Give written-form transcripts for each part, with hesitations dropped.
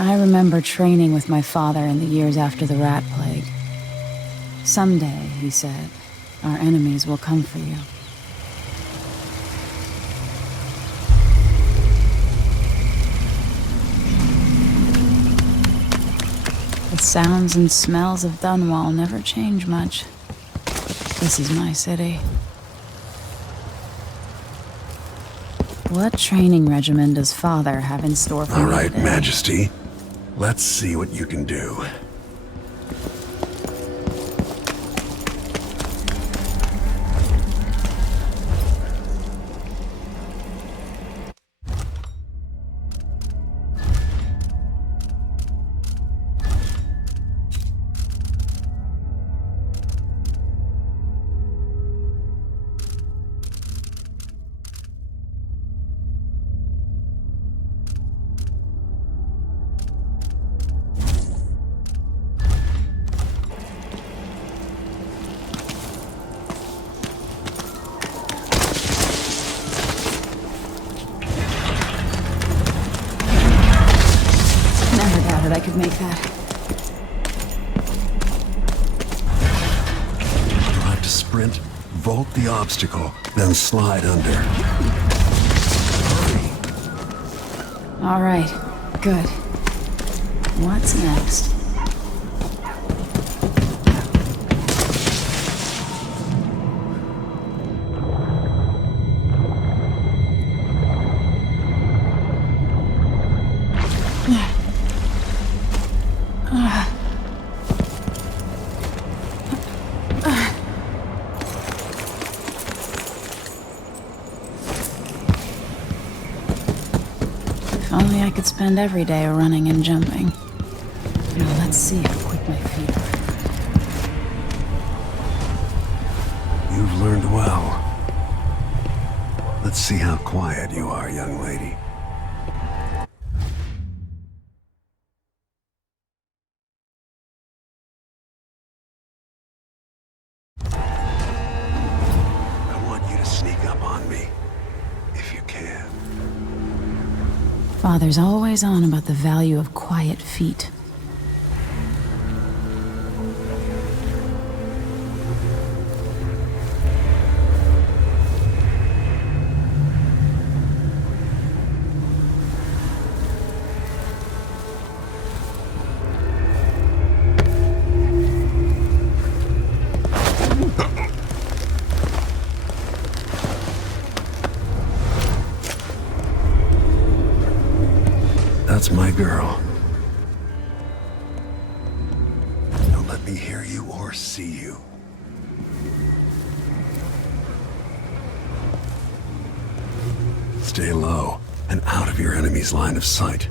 I remember training with my father in the years after the rat plague. Someday, he said, our enemies will come for you. The sounds and smells of Dunwall never change much. This is my city. What training regimen does Father have in store for me All right, today? Majesty. Let's see what you can do. I could make that. You'll have to sprint, vault the obstacle, then slide under. Hurry. All right, good. What's next? If only I could spend every day running and jumping. Now let's see how quick my feet are. You've learned well. Let's see how quiet you are, young lady. I want you to sneak up on me, if you can. Father's always on about the value of quiet feet. That's my girl. Don't let me hear you or see you. Stay low and out of your enemy's line of sight.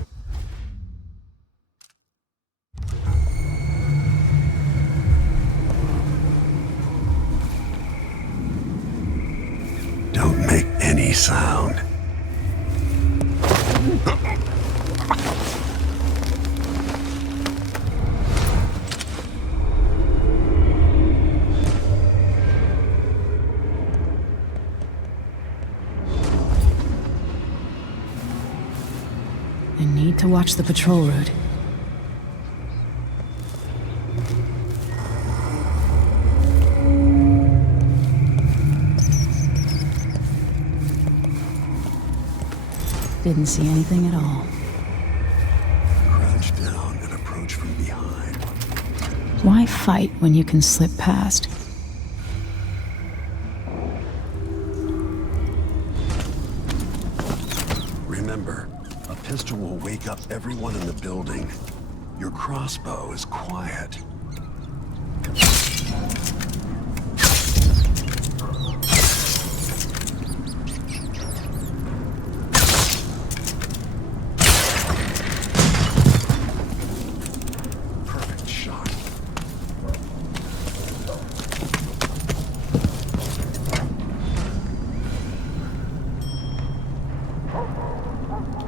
Don't make any sound. I need to watch the patrol route. Didn't see anything at all. Crouch down and approach from behind. Why fight when you can slip past? Remember, a pistol will wake up everyone in the building. Your crossbow is quiet. Perfect shot.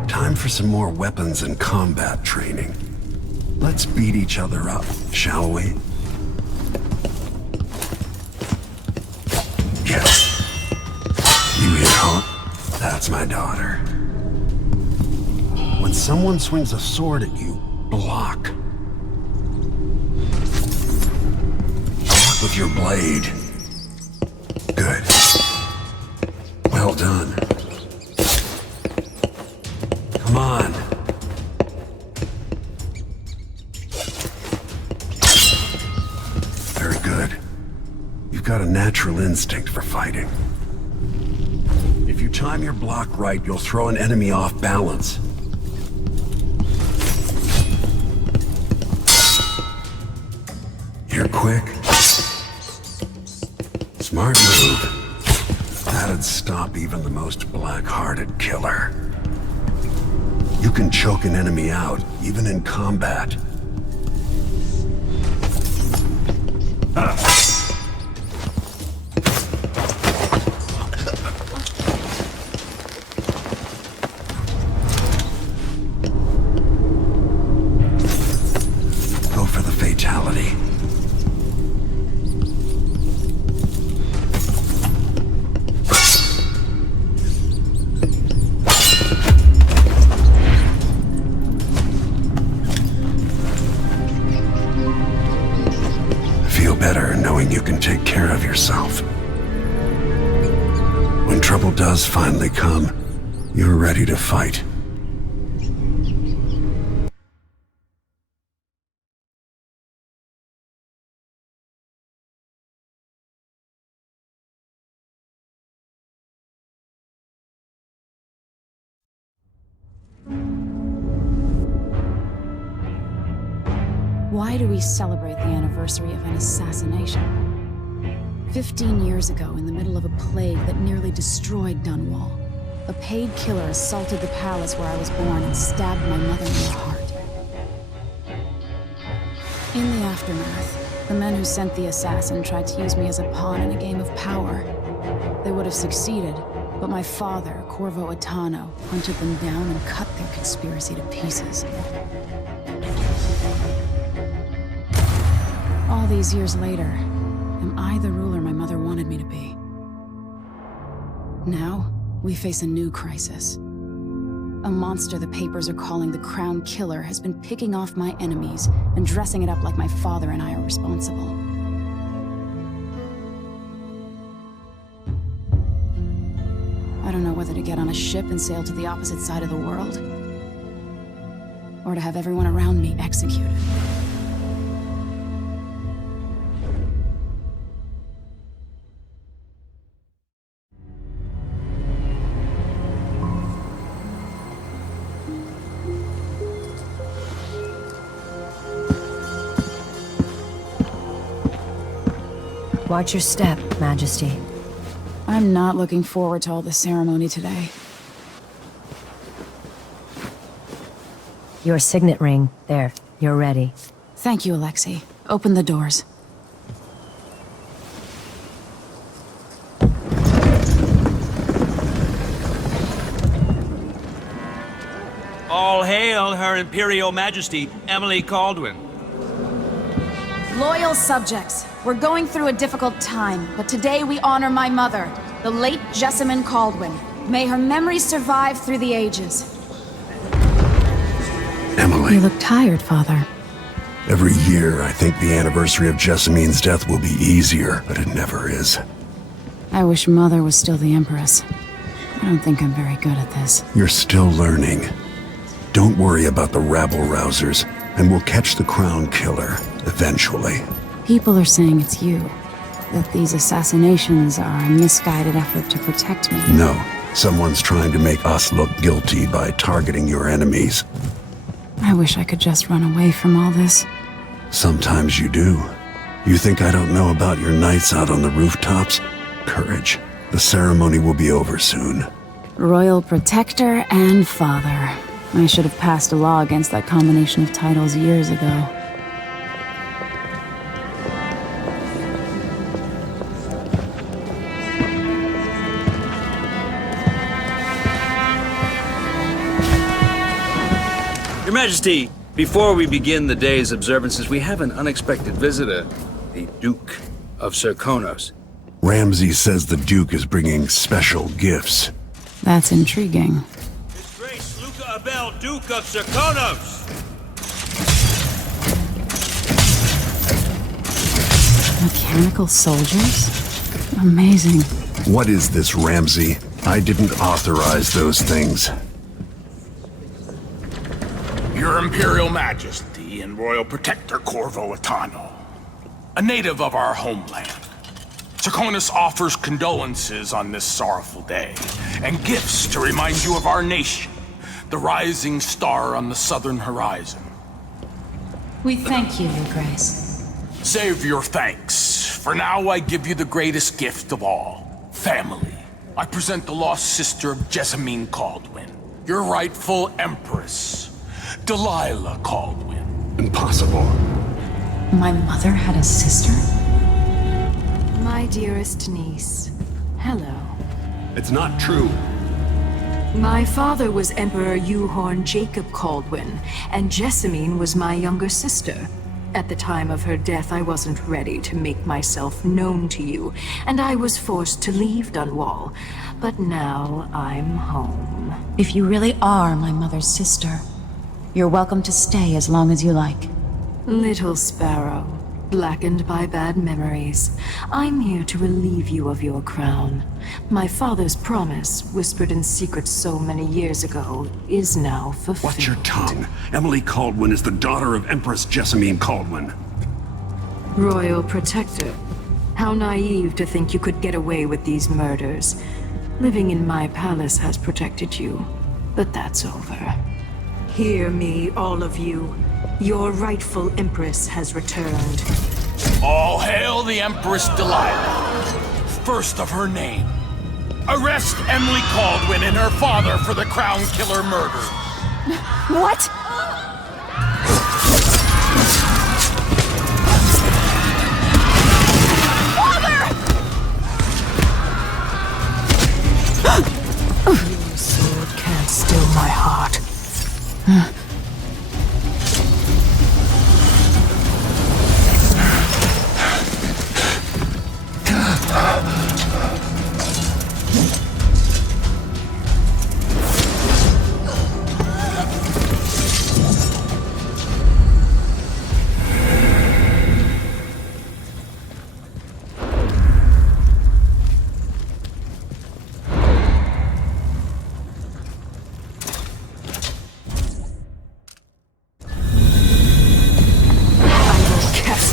Time for some more weapons and combat training. Let's beat each other up, shall we? Yes. You hit hot? That's my daughter. When someone swings a sword at you, Block. Block with your blade. Good. Well done. Come on. Very good. You've got a natural instinct for fighting. If you time your block right, you'll throw an enemy off balance. You're quick. Smart move. That'd stop even the most black-hearted killer. You can choke an enemy out, even in combat. Go for the fatality. Feel better knowing you can take care of yourself. When trouble does finally come, you're ready to fight. Why do we celebrate the anniversary of an assassination? 15 years ago, in the middle of a plague that nearly destroyed Dunwall, a paid killer assaulted the palace where I was born and stabbed my mother in the heart. In the aftermath, the men who sent the assassin tried to use me as a pawn in a game of power. They would have succeeded, but my father, Corvo Atano, hunted them down and cut their conspiracy to pieces. All these years later, am I the ruler my mother wanted me to be? Now, we face a new crisis. A monster the papers are calling the Crown Killer has been picking off my enemies and dressing it up like my father and I are responsible. I don't know whether to get on a ship and sail to the opposite side of the world, or to have everyone around me executed. Watch your step, Majesty. I'm not looking forward to all the ceremony today. Your signet ring. There. You're ready. Thank you, Alexei. Open the doors. All hail Her Imperial Majesty, Emily Caldwin. Loyal subjects, we're going through a difficult time, but today we honor my mother, the late Jessamine Caldwin. May her memory survive through the ages. Emily. You look tired, Father. Every year, I think the anniversary of Jessamine's death will be easier, but it never is. I wish Mother was still the Empress. I don't think I'm very good at this. You're still learning. Don't worry about the rabble-rousers, and we'll catch the Crown Killer, eventually. People are saying it's you. That these assassinations are a misguided effort to protect me. No, someone's trying to make us look guilty by targeting your enemies. I wish I could just run away from all this. Sometimes you do. You think I don't know about your nights out on the rooftops? Courage. The ceremony will be over soon. Royal Protector and Father. I should have passed a law against that combination of titles years ago. Your Majesty, before we begin the day's observances, we have an unexpected visitor, the Duke of Serkonos. Ramsay says the Duke is bringing special gifts. That's intriguing. His Grace Luca Abel, Duke of Serkonos! Mechanical soldiers? Amazing. What is this, Ramsey? I didn't authorize those things. Your Imperial Majesty and Royal Protector Corvo Atano, a native of our homeland. Serkonis offers condolences on this sorrowful day, and gifts to remind you of our nation, the rising star on the southern horizon. We thank you, Your Grace. Save your thanks. For now, I give you the greatest gift of all, family. I present the lost sister of Jessamine Caldwin, your rightful Empress, Delilah Caldwin. Impossible. My mother had a sister? My dearest niece, hello. It's not true. My father was Emperor Yuhorn Jacob Caldwin, and Jessamine was my younger sister. At the time of her death, I wasn't ready to make myself known to you, and I was forced to leave Dunwall. But now I'm home. If you really are my mother's sister, you're welcome to stay as long as you like. Little Sparrow, blackened by bad memories, I'm here to relieve you of your crown. My father's promise, whispered in secret so many years ago, is now fulfilled. Watch your tongue. Emily Caldwin is the daughter of Empress Jessamine Caldwin. Royal Protector, how naive to think you could get away with these murders. Living in my palace has protected you, but that's over. Hear me, all of you. Your rightful Empress has returned. All hail the Empress Delilah, first of her name. Arrest Emily Caldwin and her father for the Crown Killer murder. What? Your sword can't still my heart.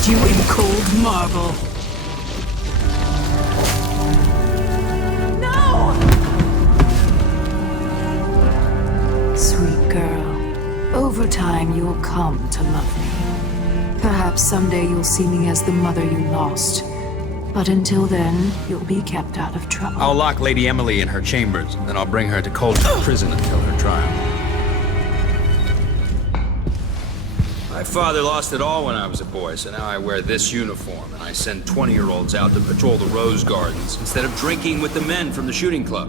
You in cold marble. No! Sweet girl, over time you'll come to love me. Perhaps someday you'll see me as the mother you lost. But until then, you'll be kept out of trouble. I'll lock Lady Emily in her chambers, and then I'll bring her to Cold's prison until her trial. My father lost it all when I was a boy, so now I wear this uniform, and I send 20-year-olds out to patrol the rose gardens instead of drinking with the men from the shooting club.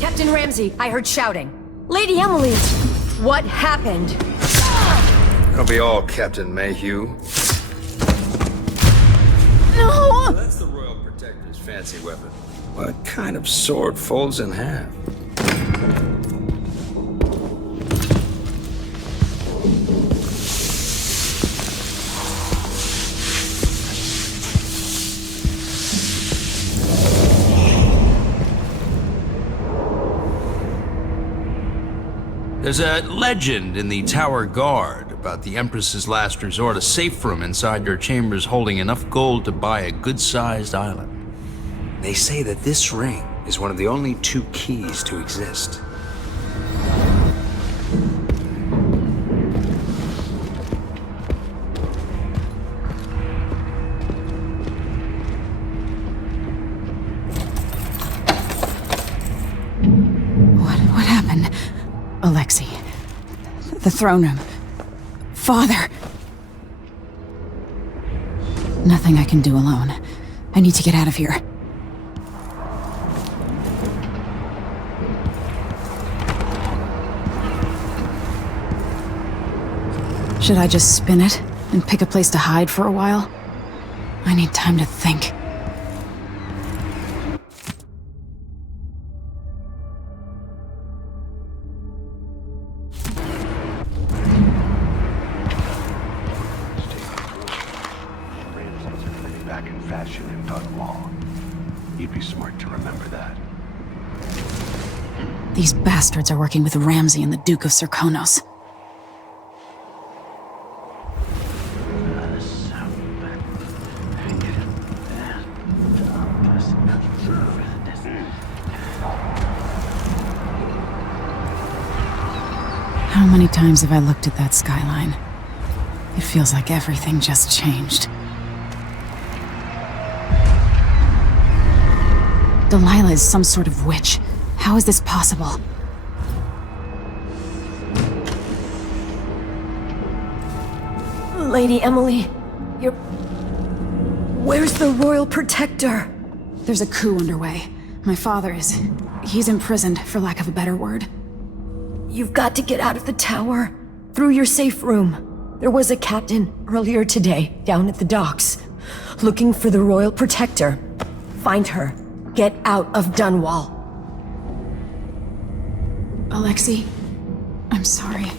Captain Ramsey, I heard shouting. Lady Emily! What happened? It'll be all Captain Mayhew. No! That's the Royal Protector's fancy weapon. What kind of sword folds in half? There's a legend in the Tower Guard about the Empress's last resort, a safe room inside her chambers holding enough gold to buy a good-sized island. They say that this ring is one of the only two keys to exist. What happened? Alexei. The throne room. Father! Nothing I can do alone. I need to get out of here. Should I just spin it and pick a place to hide for a while? I need time to think. You'd be smart to remember that. These bastards are working with Ramsey and the Duke of Serkonos. How many times have I looked at that skyline? It feels like everything just changed. Delilah is some sort of witch. How is this possible? Lady Emily, you're... Where's the Royal Protector? There's a coup underway. My father is... he's imprisoned, for lack of a better word. You've got to get out of the tower. Through your safe room. There was a captain earlier today, down at the docks. Looking for the Royal Protector. Find her. Get out of Dunwall. Alexei, I'm sorry.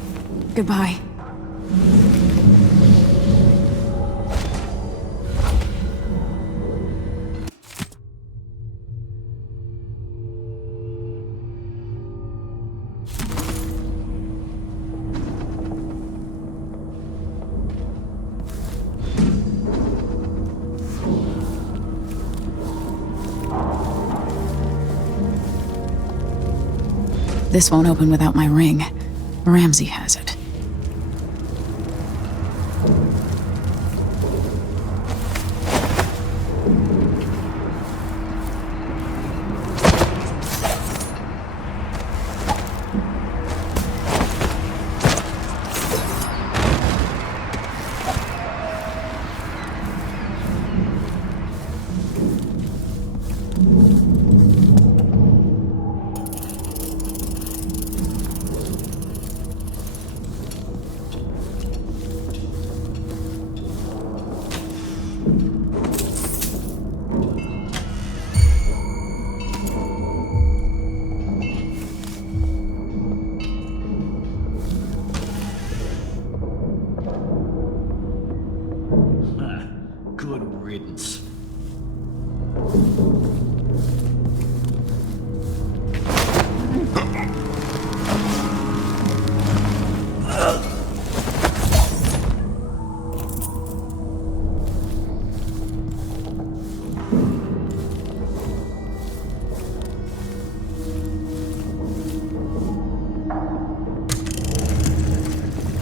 Goodbye. This won't open without my ring. Ramsey has it. Good riddance.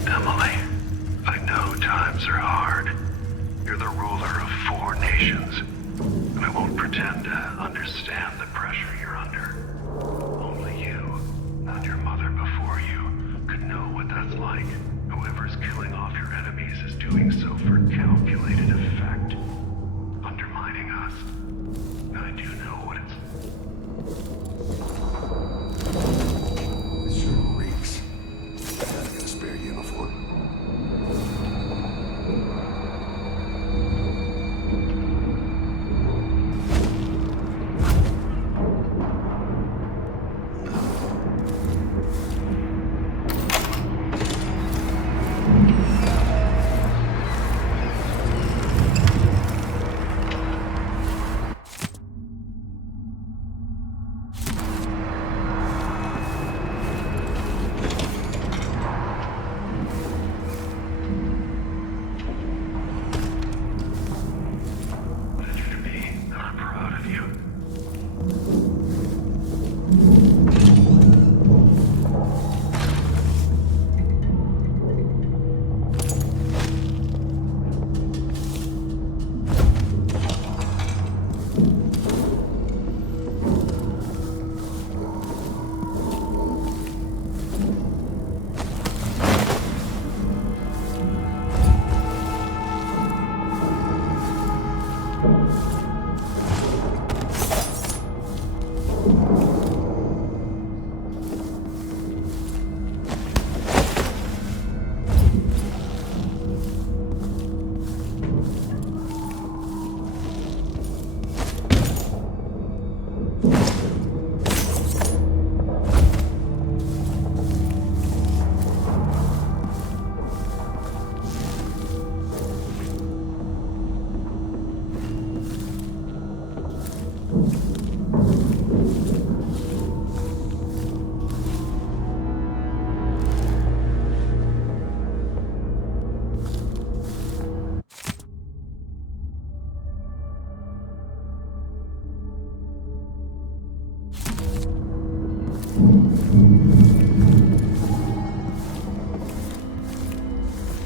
Emily, I know times are hard. You're the ruler of 4 nations, and I won't pretend to understand the pressure you're under. Only you, and your mother before you, could know what that's like. Whoever's killing off your enemies is doing so for calculated effect, undermining us. I do know what it's... It sure reeks. Gotta get a spare uniform.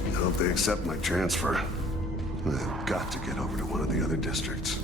I hope they accept my transfer. I've got to get over to one of the other districts.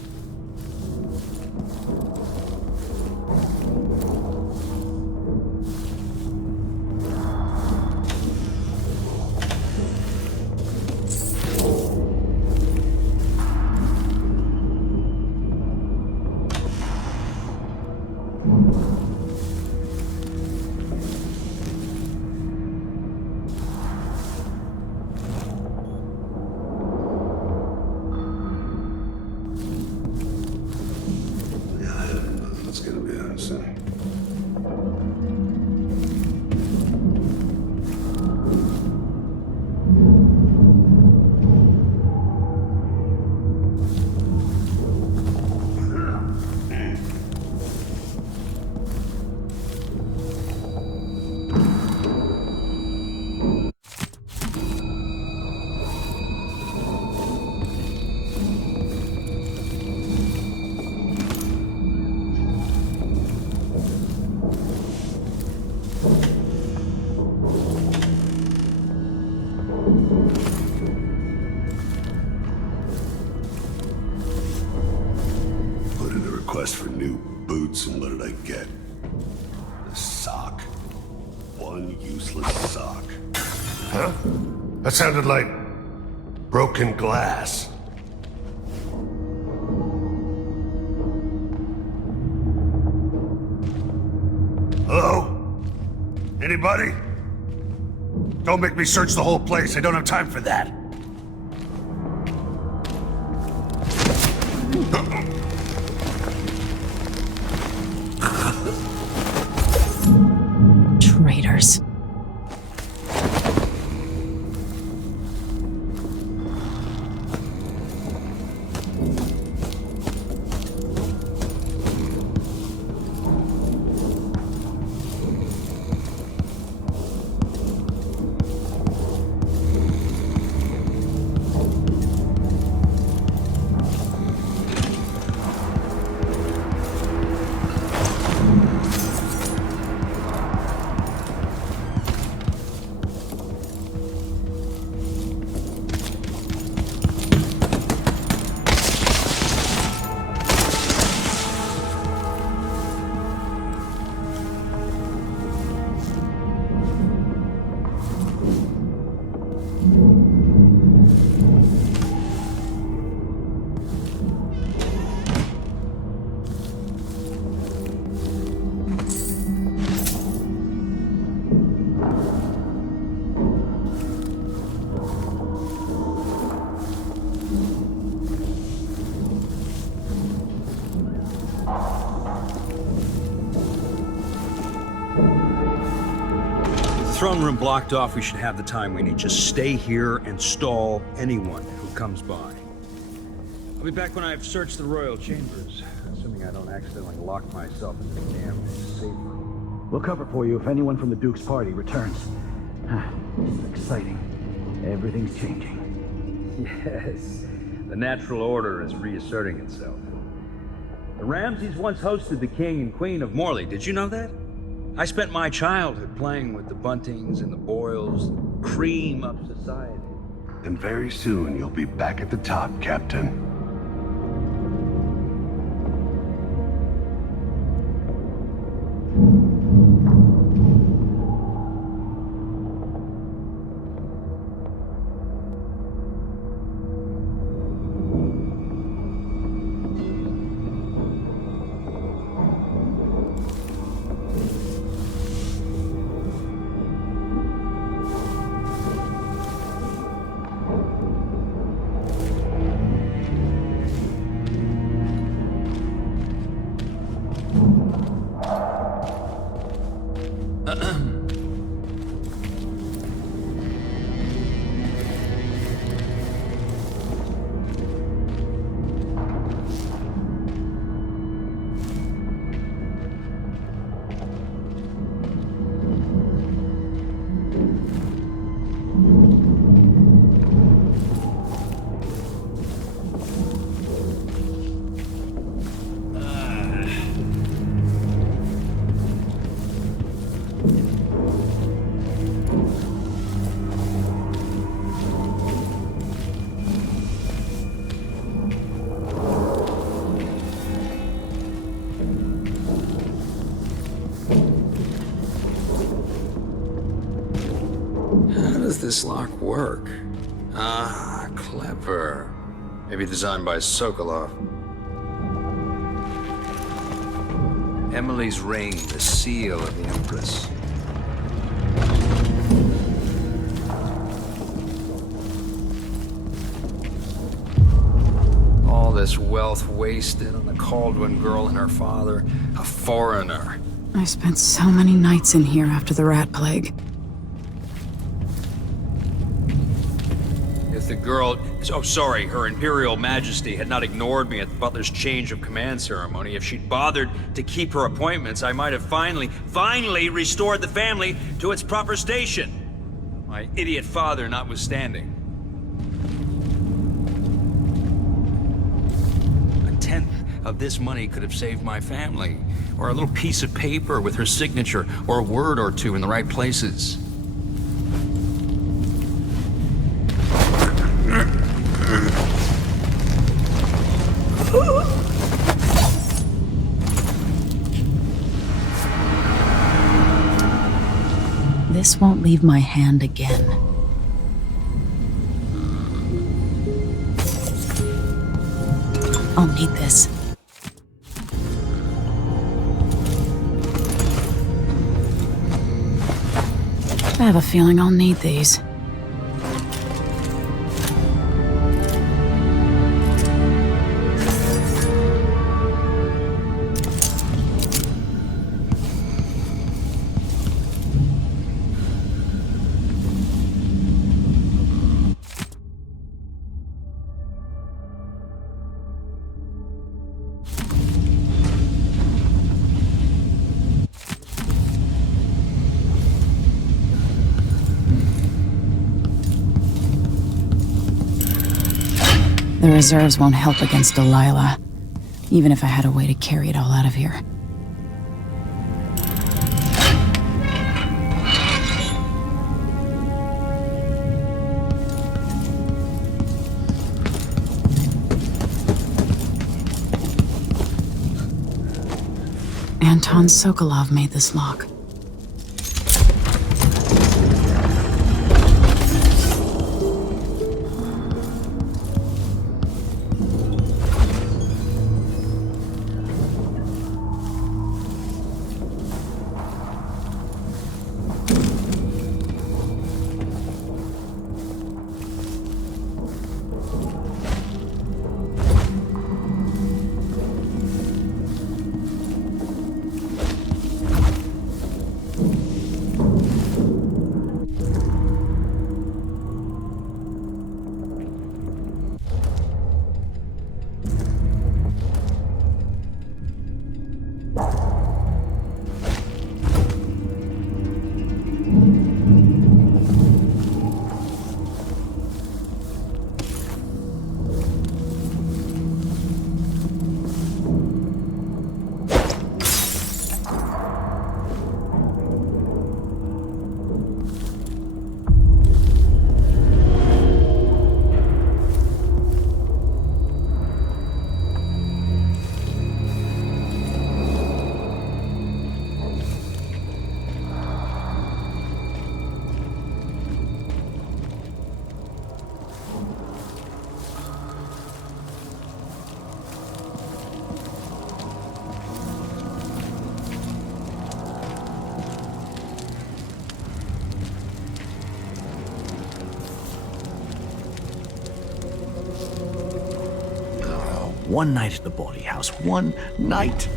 For new boots, and what did I get? A sock. One useless sock. Huh? That sounded like broken glass. Hello? Anybody? Don't make me search the whole place. I don't have time for that. Traitors. Throne room blocked off. We should have the time we need. Just stay here and stall anyone who comes by. I'll be back when I've searched the royal chambers, assuming I don't accidentally lock myself in the damn safe room. We'll cover for you if anyone from the Duke's party returns. It's exciting. Everything's changing. Yes, the natural order is reasserting itself. The Ramseys once hosted the king and queen of Morley. Did you know that? I spent my childhood playing with the Buntings and the Boyles, the cream of society. And very soon you'll be back at the top, Captain. this lock work? Ah, clever. Maybe designed by Sokolov. Emily's ring, the seal of the Empress. All this wealth wasted on the Caldwin girl and her father, a foreigner. I spent so many nights in here after the rat plague. If the girl... Oh, sorry, Her Imperial Majesty had not ignored me at the butler's change of command ceremony. If she'd bothered to keep her appointments, I might have finally restored the family to its proper station. My idiot father notwithstanding. A tenth of this money could have saved my family. Or a little piece of paper with her signature, or a word or two in the right places. This won't leave my hand again. I'll need this. I have a feeling I'll need these. The reserves won't help against Delilah, even if I had a way to carry it all out of here. Anton Sokolov made this lock. One night at the body house. One night.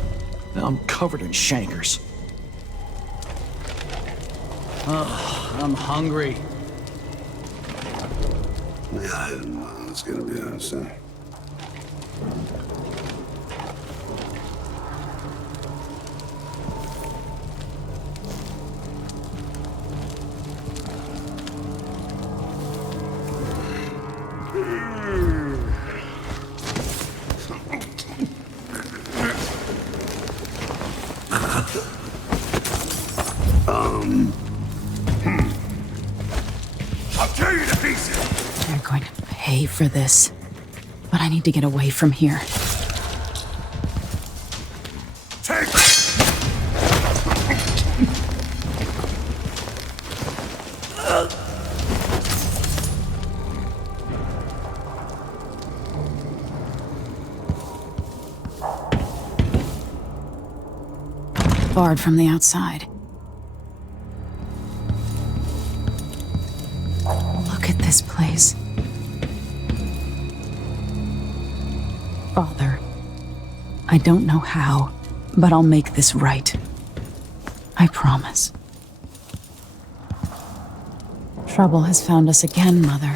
Now I'm covered in chancres. I'm hungry. Yeah, it's gonna be honest. I'll tear you to pieces! I'm going to pay for this. But I need to get away from here. Take barred from the outside. Look at this place. Father, I don't know how, but I'll make this right. I promise. Trouble has found us again, Mother.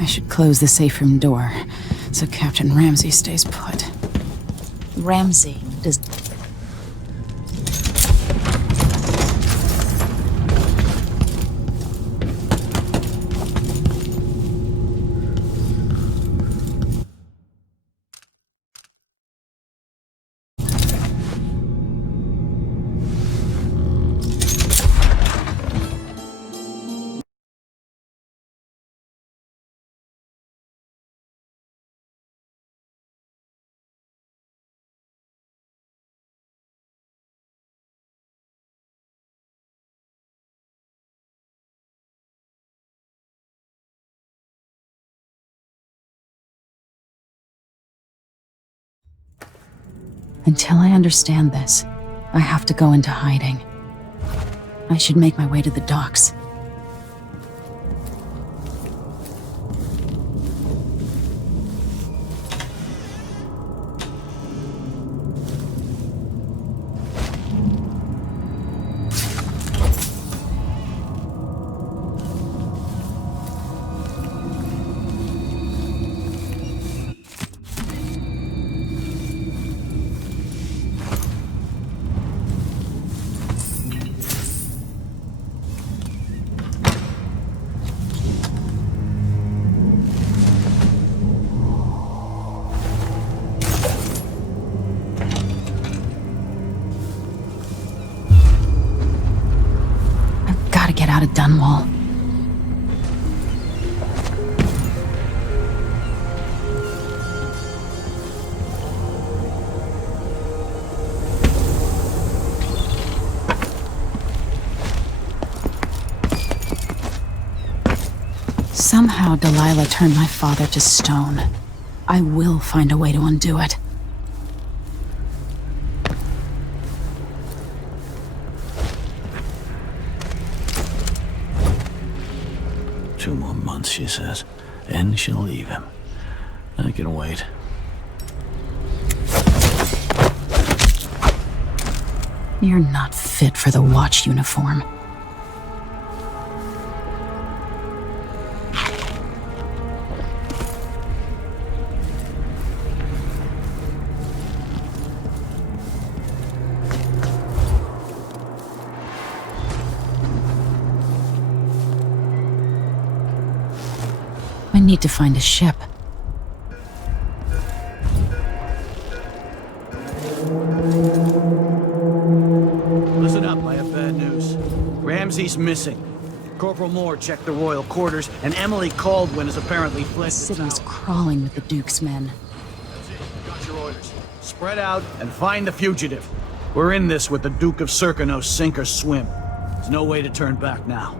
I should close the safe room door so Captain Ramsey stays put. Ramsey does... Until I understand this, I have to go into hiding. I should make my way to the docks. Get out of Dunwall. Somehow Delilah turned my father to stone. I will find a way to undo it. 2 more months, she says. Then she'll leave him. I can wait. You're not fit for the watch uniform. I need to find a ship. Listen up, I have bad news. Ramsey's missing. Corporal Moore checked the royal quarters, and Emily Caldwin is apparently fled The the city's tower. crawling with the Duke's men. That's it. You got your orders. Spread out and find the fugitive. We're in this with the Duke of Serkino, sink or swim. There's no way to turn back now.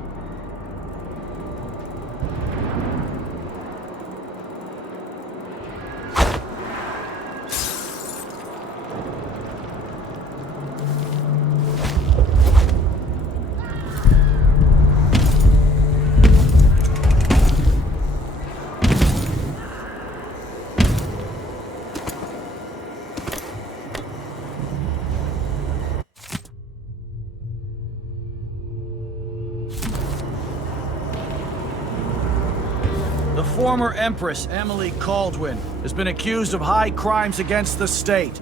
The former Empress Emily Caldwin has been accused of high crimes against the state.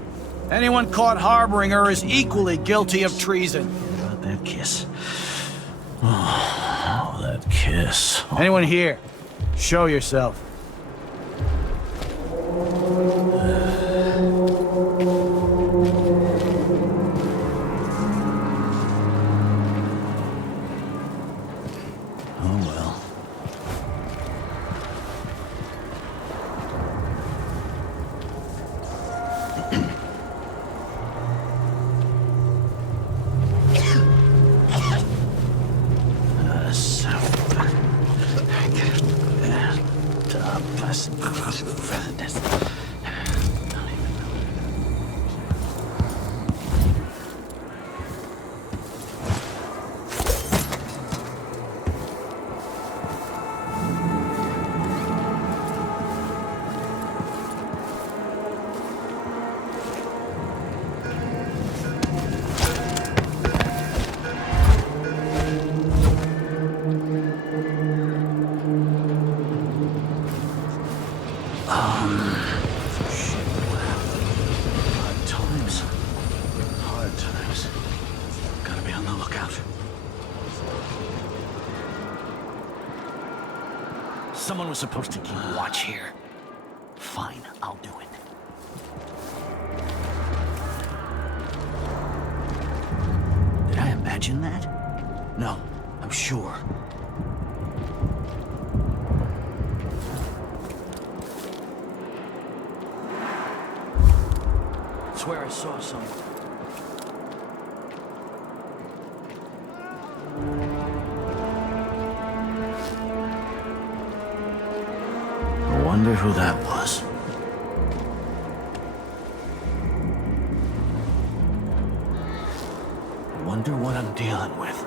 Anyone caught harboring her is equally guilty of treason. About that kiss. Oh, that kiss. Anyone here? Show yourself. Oh, well. Hard times. Gotta be on the lookout. Someone was supposed to keep watch here. Fine, I'll do it. Did I imagine that? No, I'm sure. I swear I saw someone. I wonder who that was. I wonder what I'm dealing with.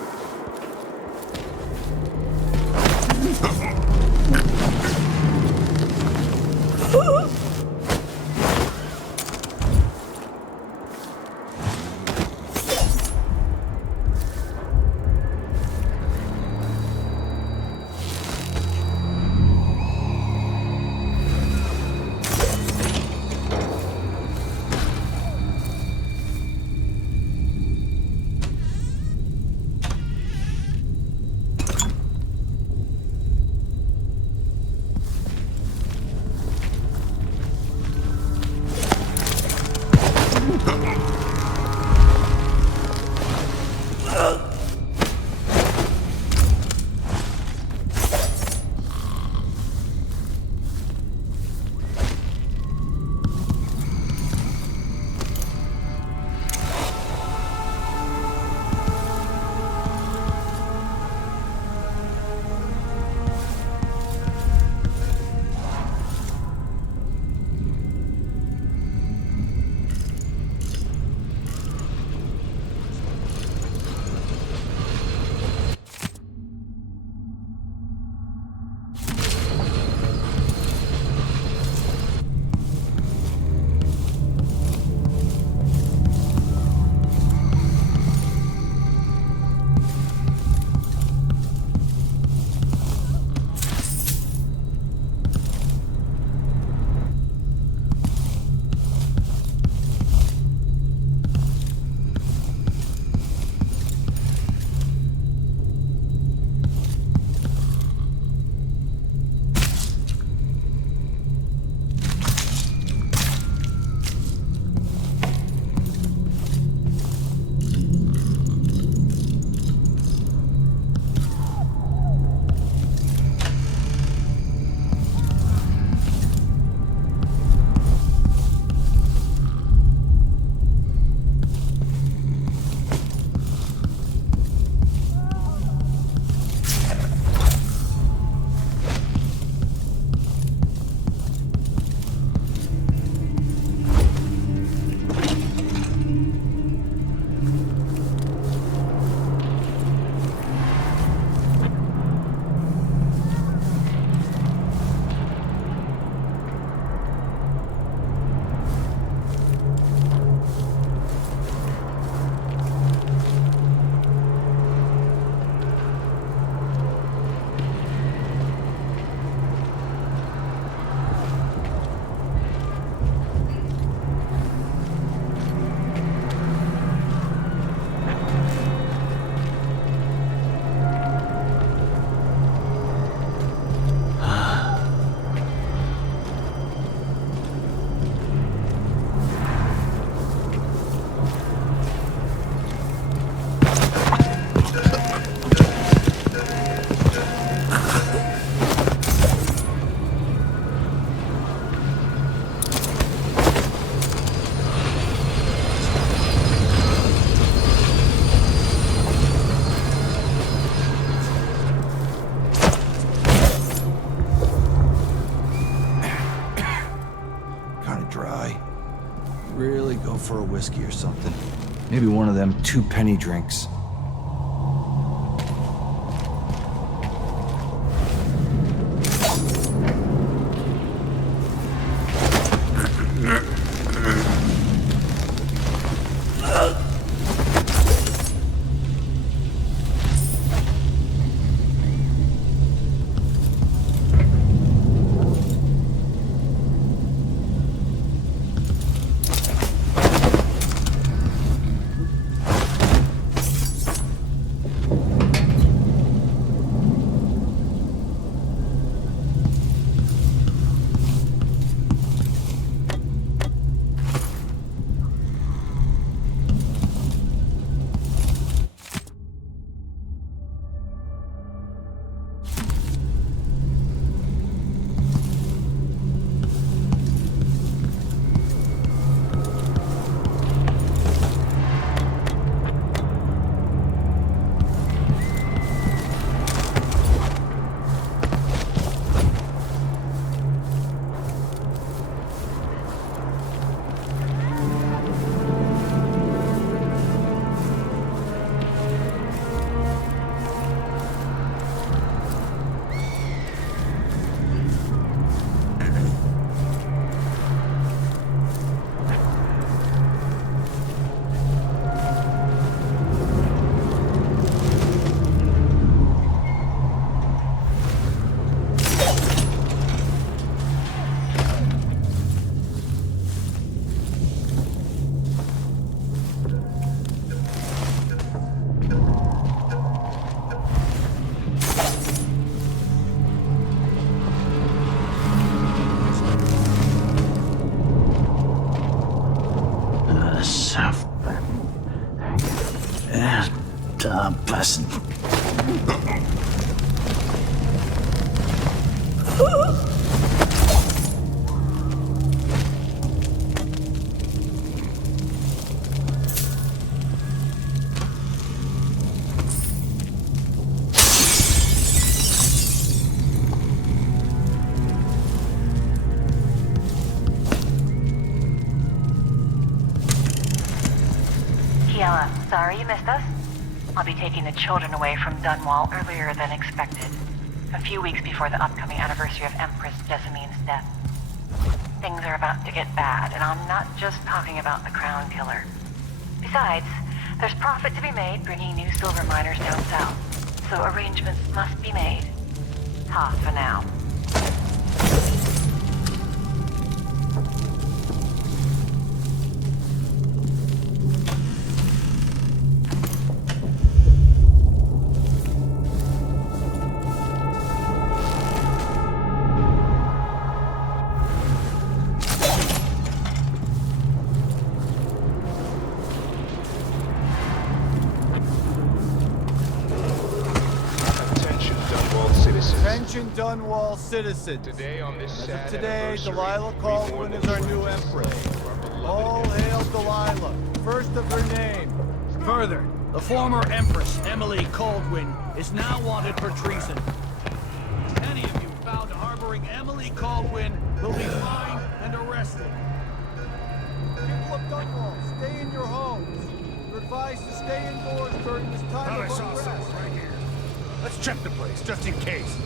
for a whiskey or something. Maybe one of them 2-penny drinks. Person. Kiela, sorry you missed us. I'll be taking the children away from Dunwall earlier than expected. A few weeks before the upcoming anniversary of Empress Jessamine's death. Things are about to get bad, and I'm not just talking about the Crown Killer. Besides, there's profit to be made bringing new silver miners down south, so arrangements must be made. Ha for now. Dunwall citizens. Today, on this As of today, Delilah Caldwin is our new empress. All hail Delilah, first of her name. Further, the former Empress Emily Caldwin is now wanted for treason. Any of you found harboring Emily Caldwin will be fined and arrested. People of Dunwall, stay in your homes. You're advised to stay indoors during this time of unrest. Right here. Let's check the place, just in case.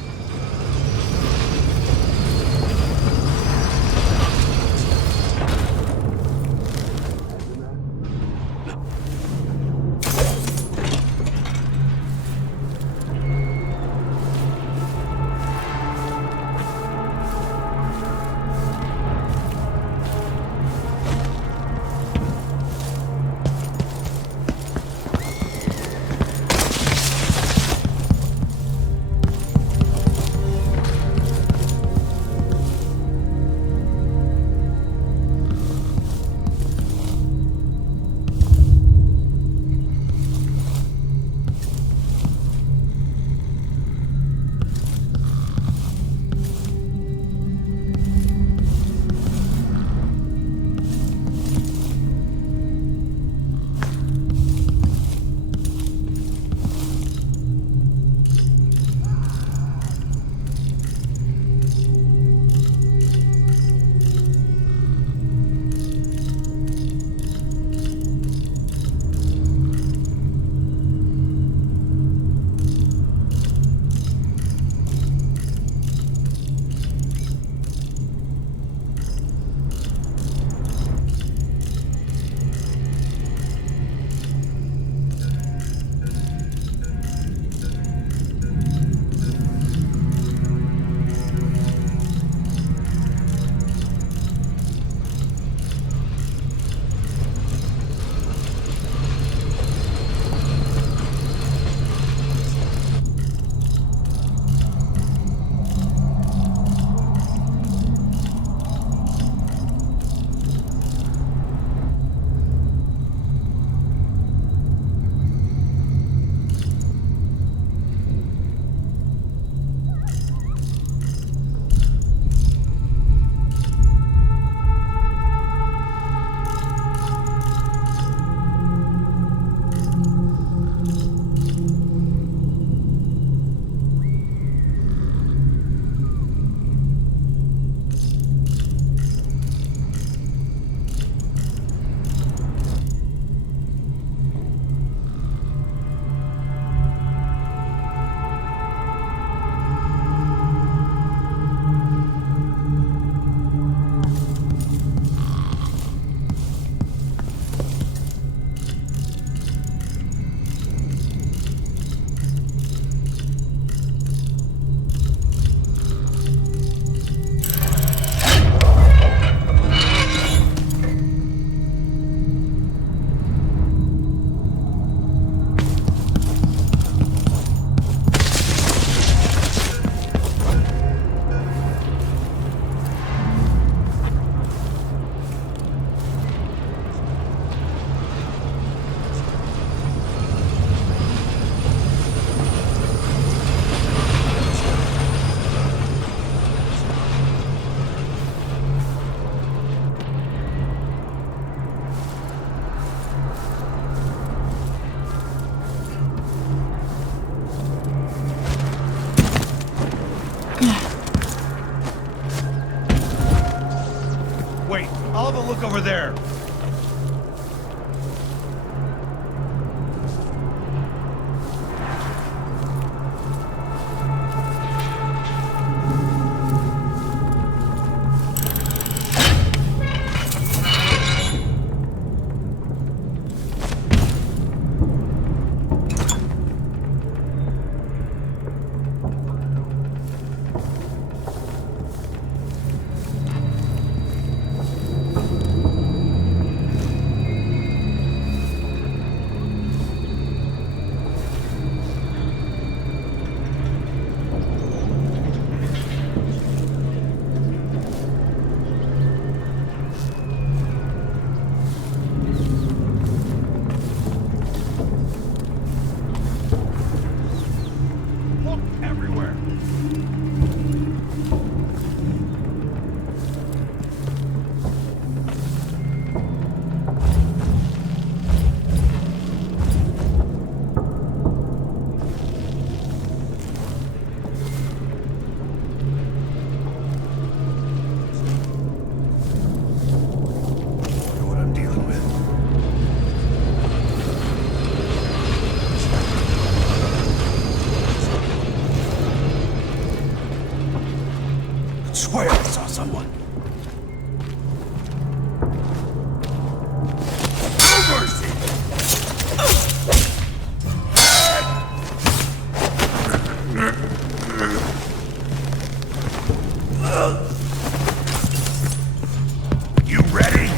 Look over there! Swear I saw someone. No mercy! You ready?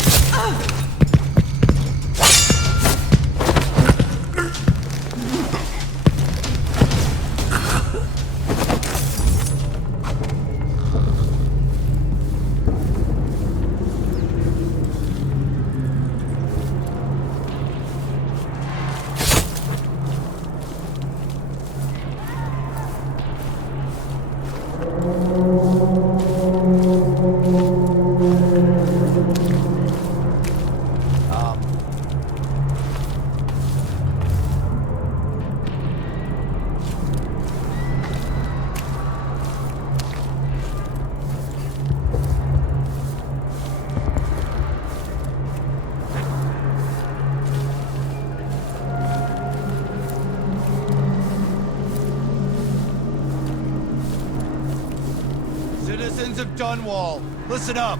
Citizens of Dunwall, listen up.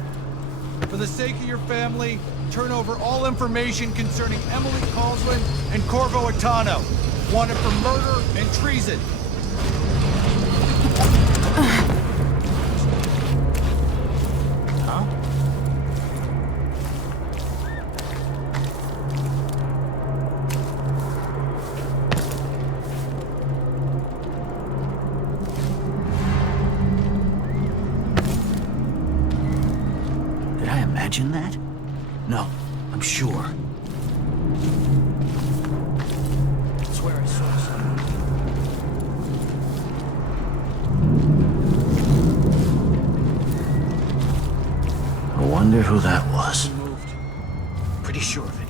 For the sake of your family, turn over all information concerning Emily Caldwin and Corvo Atano, wanted for murder and treason. Did I imagine that? No, I'm sure. Swear I saw something. I wonder who that was. Moved. Pretty sure of it.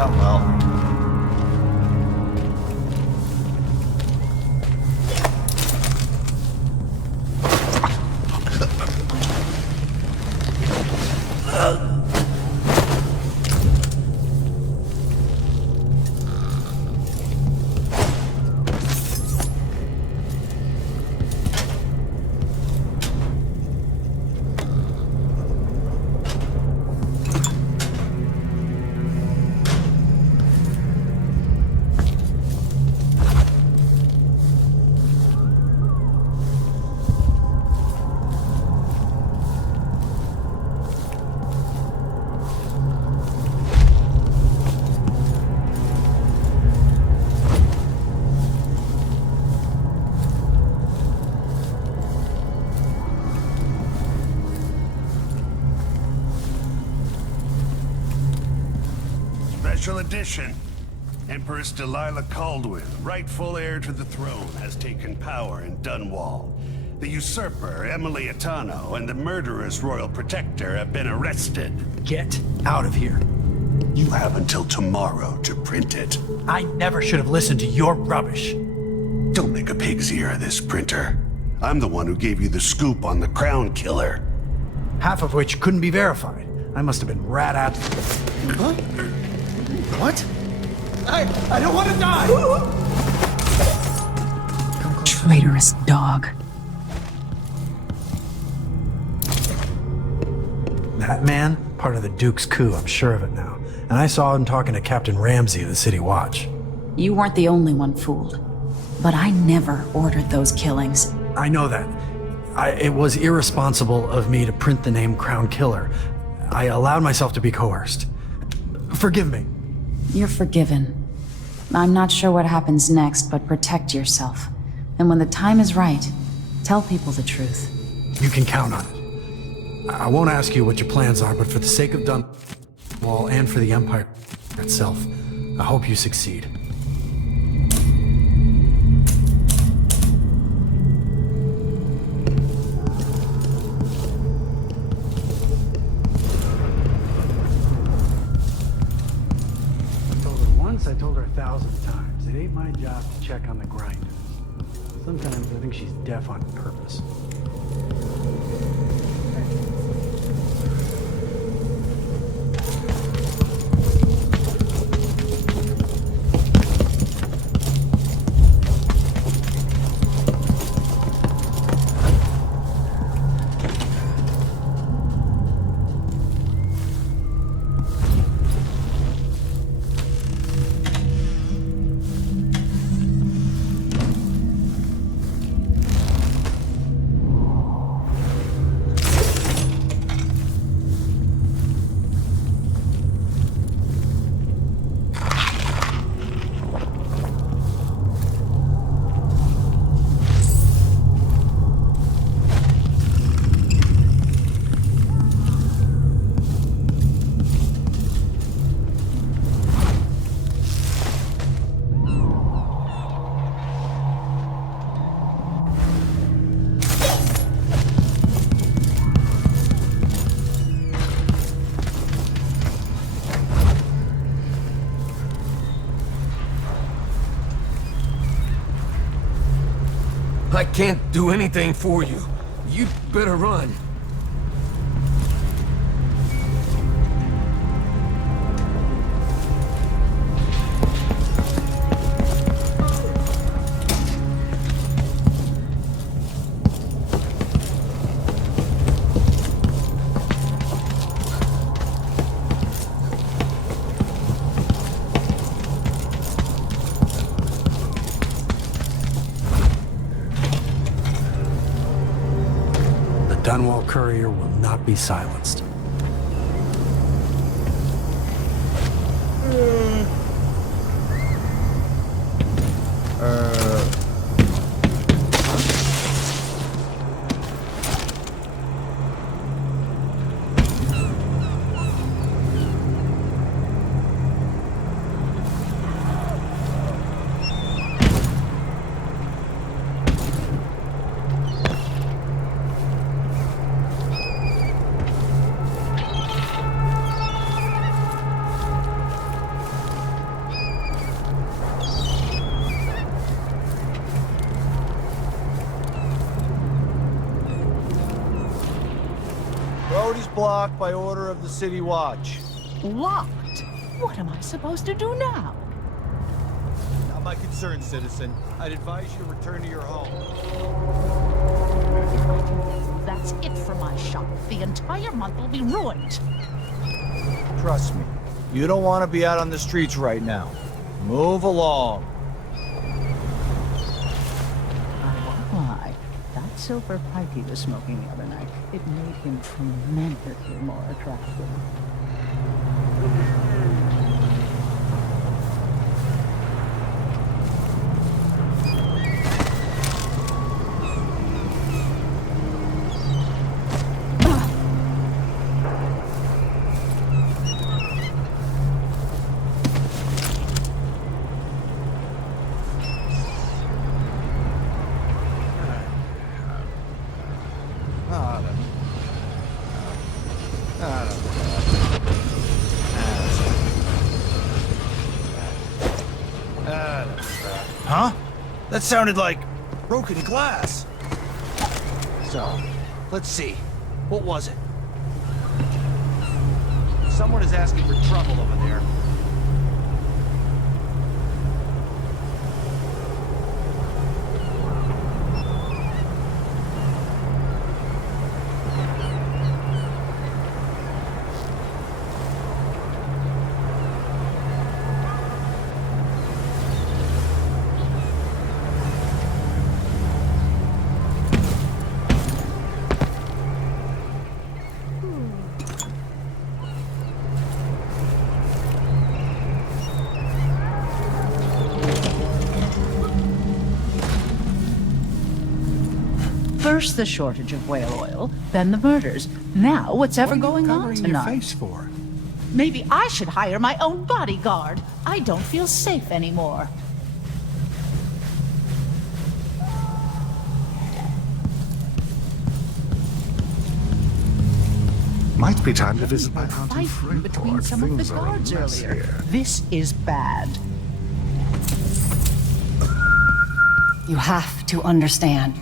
Oh, well. Special edition. Empress Delilah Caldwin, rightful heir to the throne, has taken power in Dunwall. The usurper, Emily Atano, and the murderous royal protector have been arrested. Get out of here. You have until tomorrow to print it. I never should have listened to your rubbish. Don't make a pig's ear of this, printer. I'm the one who gave you the scoop on the crown killer. Half of which couldn't be verified. I must have been rat at. Huh? What? I don't want to die! Traitorous dog. That man, part of the Duke's coup, I'm sure of it now. And I saw him talking to Captain Ramsey of the City Watch. You weren't the only one fooled. But I never ordered those killings. I know that. It was irresponsible of me to print the name Crown Killer. I allowed myself to be coerced. Forgive me. You're forgiven. I'm not sure what happens next, but protect yourself. And when the time is right, tell people the truth. You can count on it. I won't ask you what your plans are, but for the sake of Dunwall and for the Empire itself, I hope you succeed. I told her 1,000 times. It ain't my job to check on the grinders. Sometimes I think she's deaf on purpose. I can't do anything for you. You'd better run. Dunwall courier will not be silenced. Road is blocked by order of the City Watch. Locked? What am I supposed to do now? Not my concern, citizen. I'd advise you to return to your home. That's it for my shop. The entire month will be ruined. Trust me, you don't want to be out on the streets right now. Move along. I won't lie. That silver pipe he was smoking the other night, it made him tremendously more attractive. Huh? That sounded like broken glass. So, let's see. What was it? Someone is asking for trouble over there. First the shortage of whale oil, then the murders. Now what's ever going on Covering tonight? your face for? Maybe I should hire my own bodyguard. I don't feel safe anymore. Might be time to visit my aunt in Fighting between Freeport. some of the Things are a guards mess earlier. here. This is bad. You have to understand.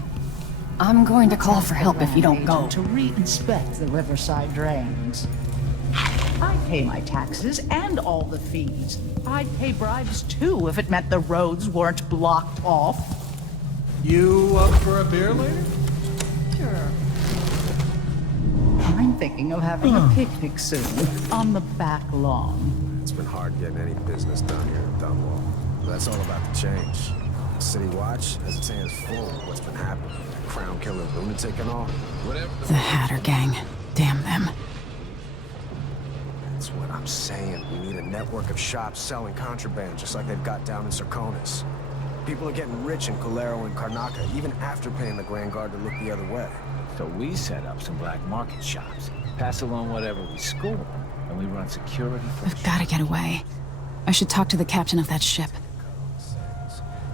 I'm going to call for help if you don't go. To re-inspect the riverside drains. I'd pay my taxes and all the fees. I'd pay bribes too if it meant the roads weren't blocked off. You up for a beer later? Sure. I'm thinking of having a picnic soon, on the back lawn. It's been hard getting any business done here in Dunwall. But that's all about to change. The City Watch has its hands full of what's been happening. That crown killer lunatic and all. Whatever. The Hatter Gang. Damn them. That's what I'm saying. We need a network of shops selling contraband, just like they've got down in Serconis. People are getting rich in Colero and Karnaca, even after paying the Grand Guard to look the other way. So we set up some black market shops, pass along whatever we score, and we run security for I've gotta get away. I should talk to the captain of that ship.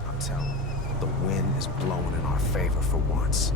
I'm telling you, the wind is blowing in our favor for once.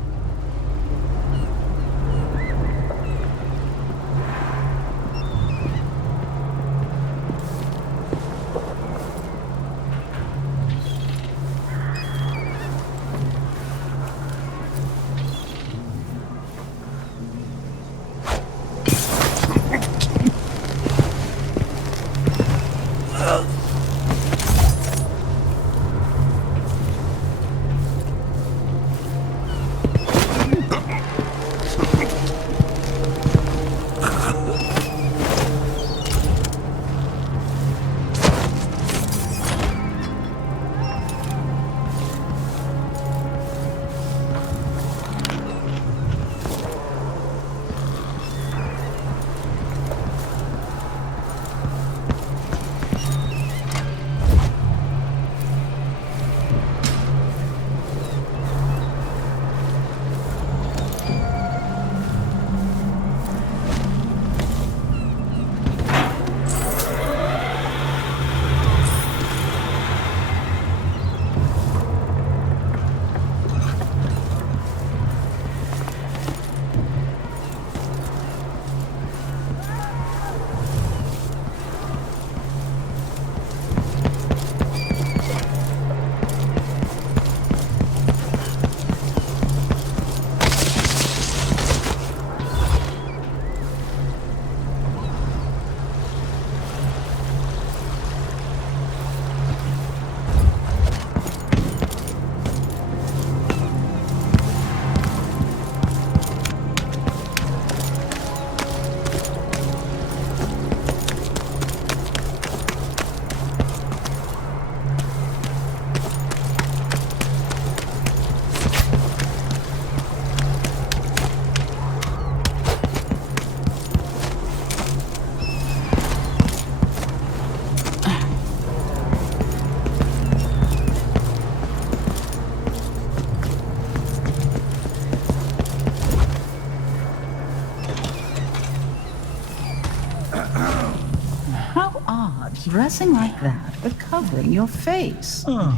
Dressing like that, but covering your face. Oh.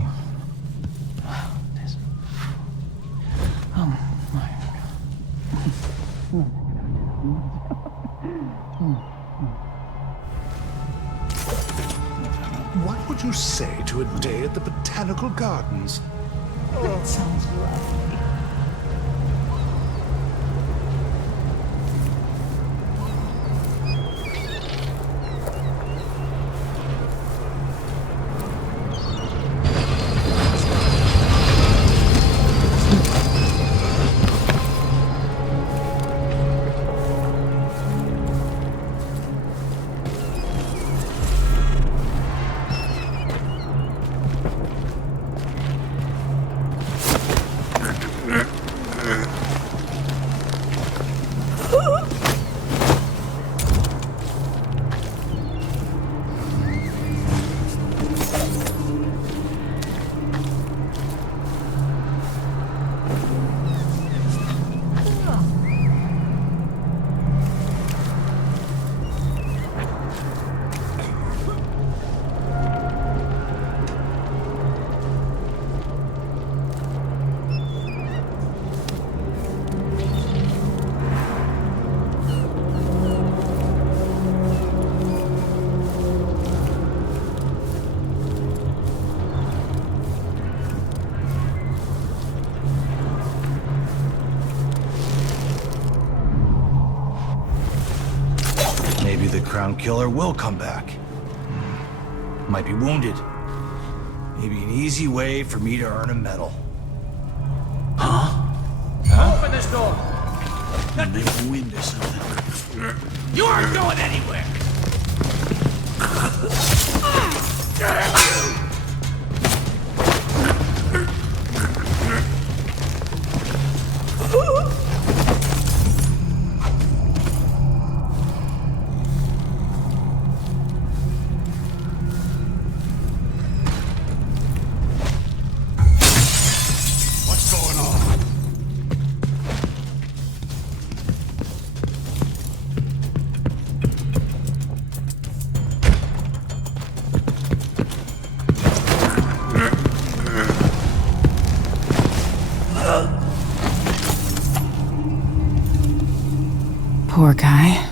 What would you say to a day at the Botanical Gardens? That sounds lovely. Maybe the Crown Killer will come back. Might be wounded. Maybe an easy way for me to earn a medal. Open this door! Maybe a wind or something. You aren't going anywhere! What's going on? Poor guy.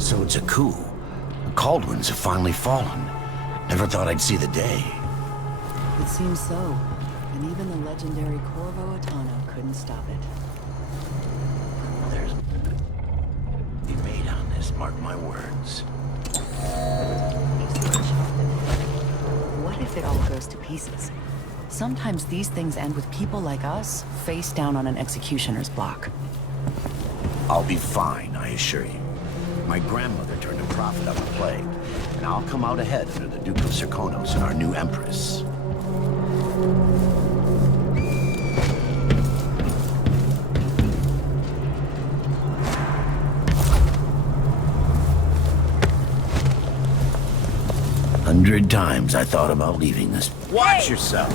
So it's a coup. The Caldwins have finally fallen. Never thought I'd see the day. It seems so. And even the legendary Corvo Attano couldn't stop it. There's debate on this, mark my words. What if it all goes to pieces? Sometimes these things end with people like us face down on an executioner's block. I'll be fine, I assure you. My grandmother turned a profit on the plague, and I'll come out ahead under the Duke of Serkonos and our new Empress. "100 times I thought about leaving this. Watch yourself!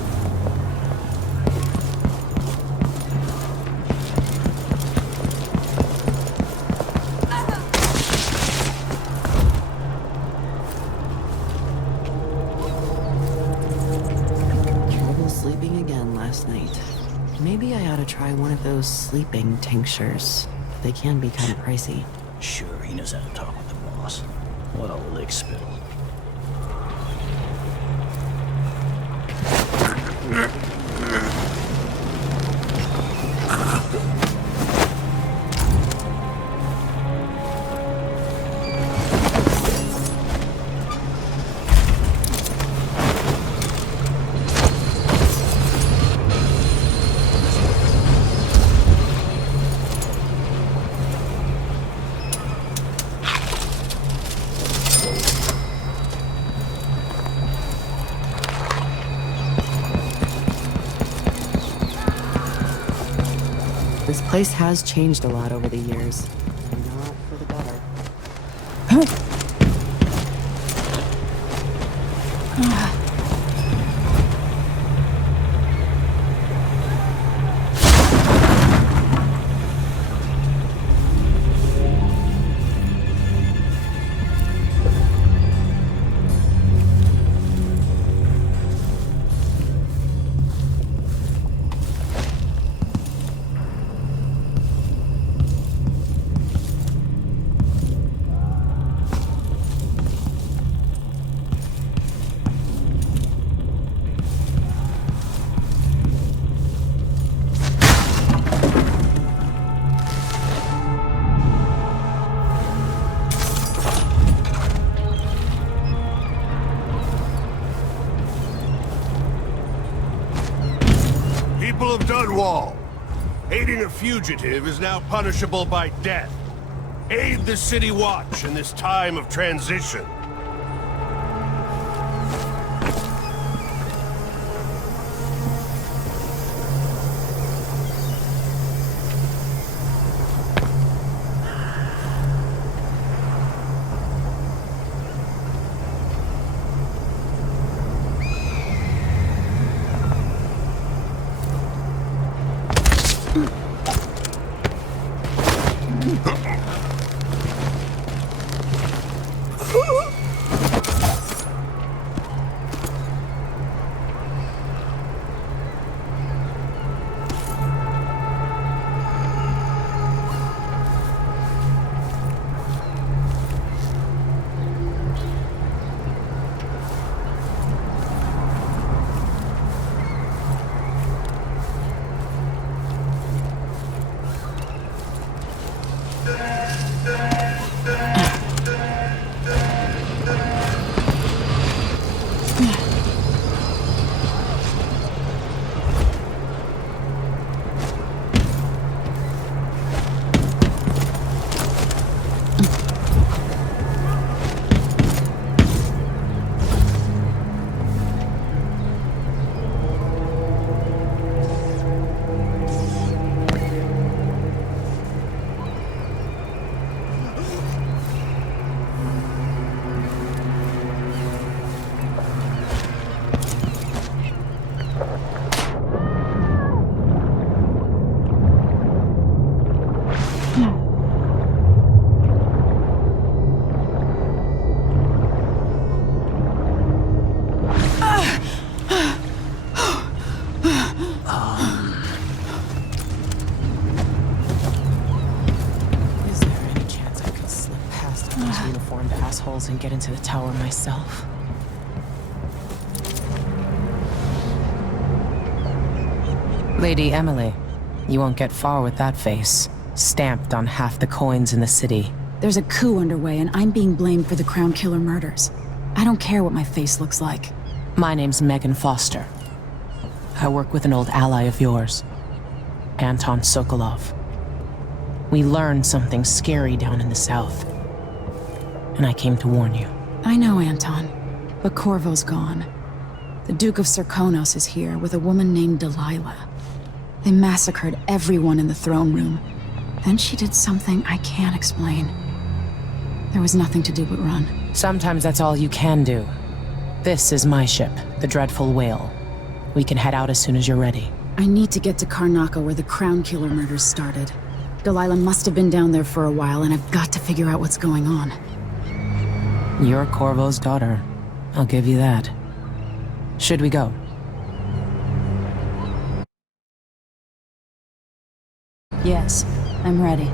Trouble sleeping again last night. Maybe I ought to try one of those sleeping tinctures. They can be kind of pricey. Sure, he knows how to talk with the boss. What a lick spittle. This place has changed a lot over the years. Not for the better. People of Dunwall, aiding a fugitive is now punishable by death. Aid the City Watch in this time of transition. those uniformed assholes and get into the tower myself. Lady Emily, you won't get far with that face. Stamped on half the coins in the city. There's a coup underway, and I'm being blamed for the Crown Killer murders. I don't care what my face looks like. My name's Megan Foster. I work with an old ally of yours, Anton Sokolov. We learned something scary down in the south, and I came to warn you. I know, Anton, but Corvo's gone. The Duke of Serkonos is here with a woman named Delilah. They massacred everyone in the throne room. Then she did something I can't explain. There was nothing to do but run. Sometimes that's all you can do. This is my ship, the Dreadful Whale. We can head out as soon as you're ready. I need to get to Karnaca where the Crown Killer murders started. Delilah must have been down there for a while, and I've got to figure out what's going on. You're Corvo's daughter. I'll give you that. Should we go? Yes, I'm ready.